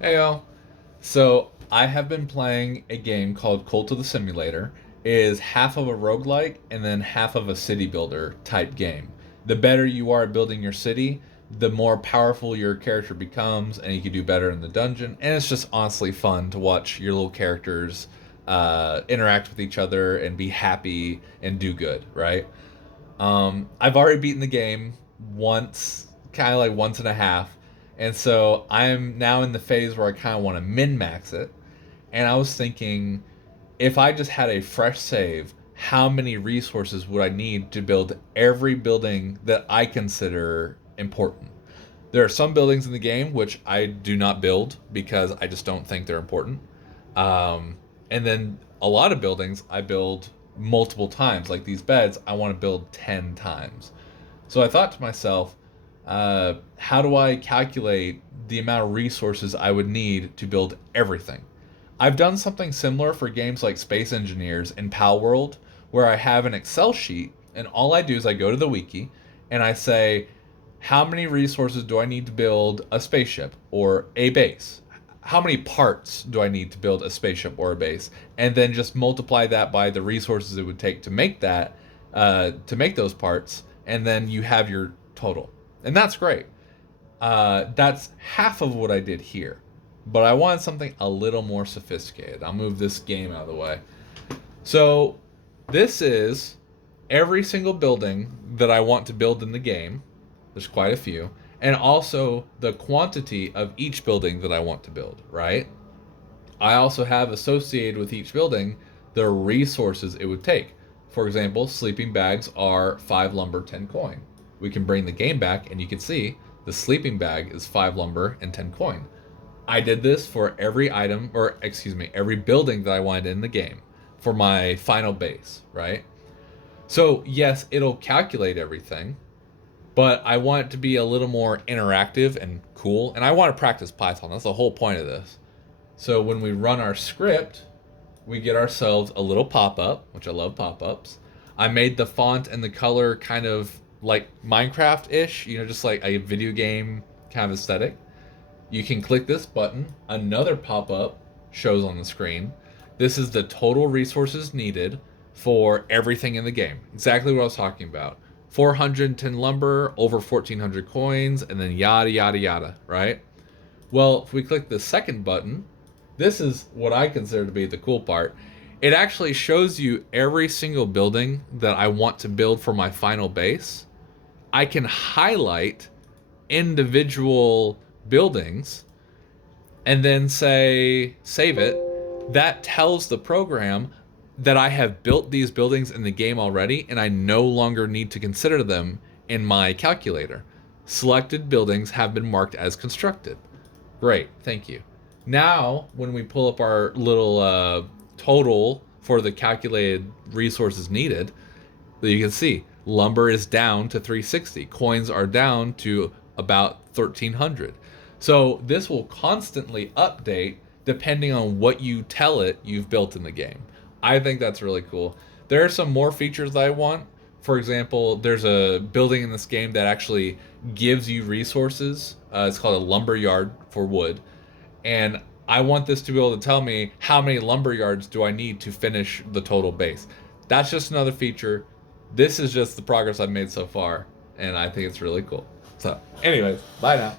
Hey y'all. So I have been playing a game called Cult of the Simulator. It is half of a roguelike and then half of a city builder type game. The better you are at building your city, the more powerful your character becomes, and you can do better in the dungeon. And it's just honestly fun to watch your little characters interact with each other and be happy and do good, right? I've already beaten the game once, kind of like once and a half, and so I'm now in the phase where I kind of want to min max it. And I was thinking, if I just had a fresh save, how many resources would I need to build every building that I consider important? There are some buildings in the game which I do not build because I just don't think they're important. And then a lot of buildings I build multiple times. Like these beds, I want to build 10 times. So I thought to myself, how do I calculate the amount of resources I would need to build everything? I've done something similar for games like Space Engineers and Pal World, where I have an Excel sheet, and all I do is I go to the wiki and I say, how many resources do I need to build a spaceship or a base? How many parts do I need to build a spaceship or a base? And then just multiply that by the resources it would take to make that, to make those parts, and then you have your total. And that's great. That's half of what I did here. But I wanted something a little more sophisticated. I'll move this game out of the way. So, this is every single building that I want to build in the game. There's quite a few. And also the quantity of each building that I want to build, right? I also have associated with each building the resources it would take. For example, sleeping bags are 5 lumber, 10 coin. We can bring the game back and you can see the sleeping bag is 5 lumber and 10 coin. I did this for every item, or excuse me, every building that I wanted in the game for my final base, right? So, yes, it'll calculate everything, but I want it to be a little more interactive and cool. And I want to practice Python. That's the whole point of this. So, when we run our script, we get ourselves a little pop up, which I love pop ups. I made the font and the color kind of like Minecraft ish, just like a video game kind of aesthetic. You can click this button, another pop up shows on the screen. This is the total resources needed for everything in the game. Exactly what I was talking about. 410 lumber, over 1400 coins, and then yada yada yada, right? Well, if we click the second button, this is what I consider to be the cool part. It actually shows you every single building that I want to build for my final base. I can highlight individual buildings and then say save it. That tells the program that I have built these buildings in the game already and I no longer need to consider them in my calculator. Selected buildings have been marked as constructed. Great, thank you. Now, when we pull up our little total for the calculated resources needed, you can see lumber is down to 360. Coins are down to about 1300. So this will constantly update depending on what you tell it you've built in the game. I think that's really cool. There are some more features that I want. For example, there's a building in this game that actually gives you resources. It's called a lumber yard for wood. And I want this to be able to tell me how many lumber yards do I need to finish the total base. That's just another feature. This is just the progress I've made so far, and I think it's really cool. So, anyways, bye now.